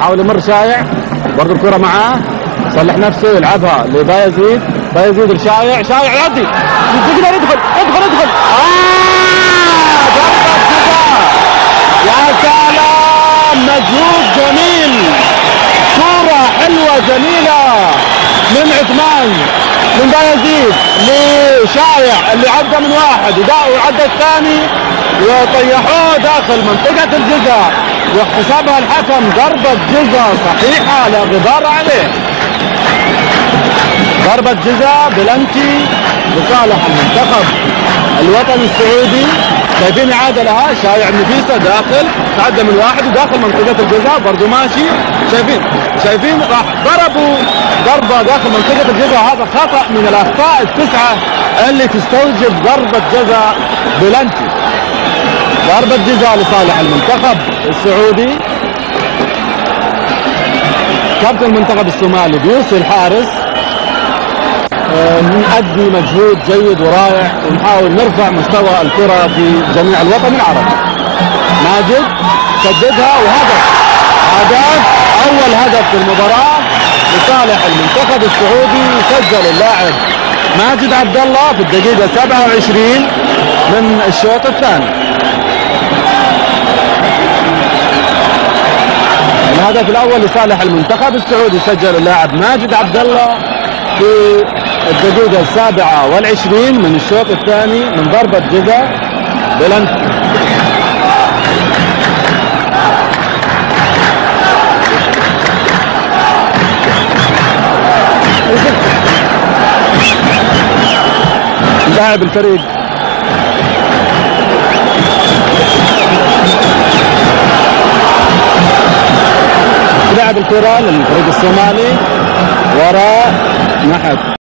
حاول يمر شايع، برضه الكرة معاه، صلح نفسه يلعبها لبايزيد، بايزيد الشايع، شايع يعدي، يقدر يدخل، ادخل ضربة جزاء. يا سلام، مجهود جميل، كرة حلوة جميلة من عثمان، من بايزيد لشايع اللي عدى من واحد وعدى الثاني وطيحوه داخل منطقة الجزاء، واحتسبها الحكم ضربة جزاء صحيحة لا غبار عليه. ضربة جزاء بلنتي لصالح المنتخب الوطني السعودي. شايفين إعادة لها، شايع نفيسة داخل، تعدى من واحد وداخل منطقة الجزاء برضو ماشي. شايفين راح ضربوا ضربة داخل منطقة الجزاء. هذا خطأ من الأخطاء التسعة اللي تستوجب ضربة جزاء بلنتي. ضربة جزاء لصالح المنتخب السعودي. كابتن المنتخب الصومالي بيوصي الحارس نؤدي مجهود جيد ورائع ونحاول نرفع مستوى الكرة في جميع الوطن العربي. ماجد سددها وهدف، أول هدف في المباراة لصالح المنتخب السعودي. سجل اللاعب ماجد عبد الله في الدقيقة 27 من الشوط الثاني. الهدف الأول لصالح المنتخب السعودي سجل اللاعب ماجد عبد الله في الدقيقة 27 من الشوط الثاني من ضربة جزاء بلنتي. لاعب الفريق لعب الكرة للفريق الصومالي وراء نحت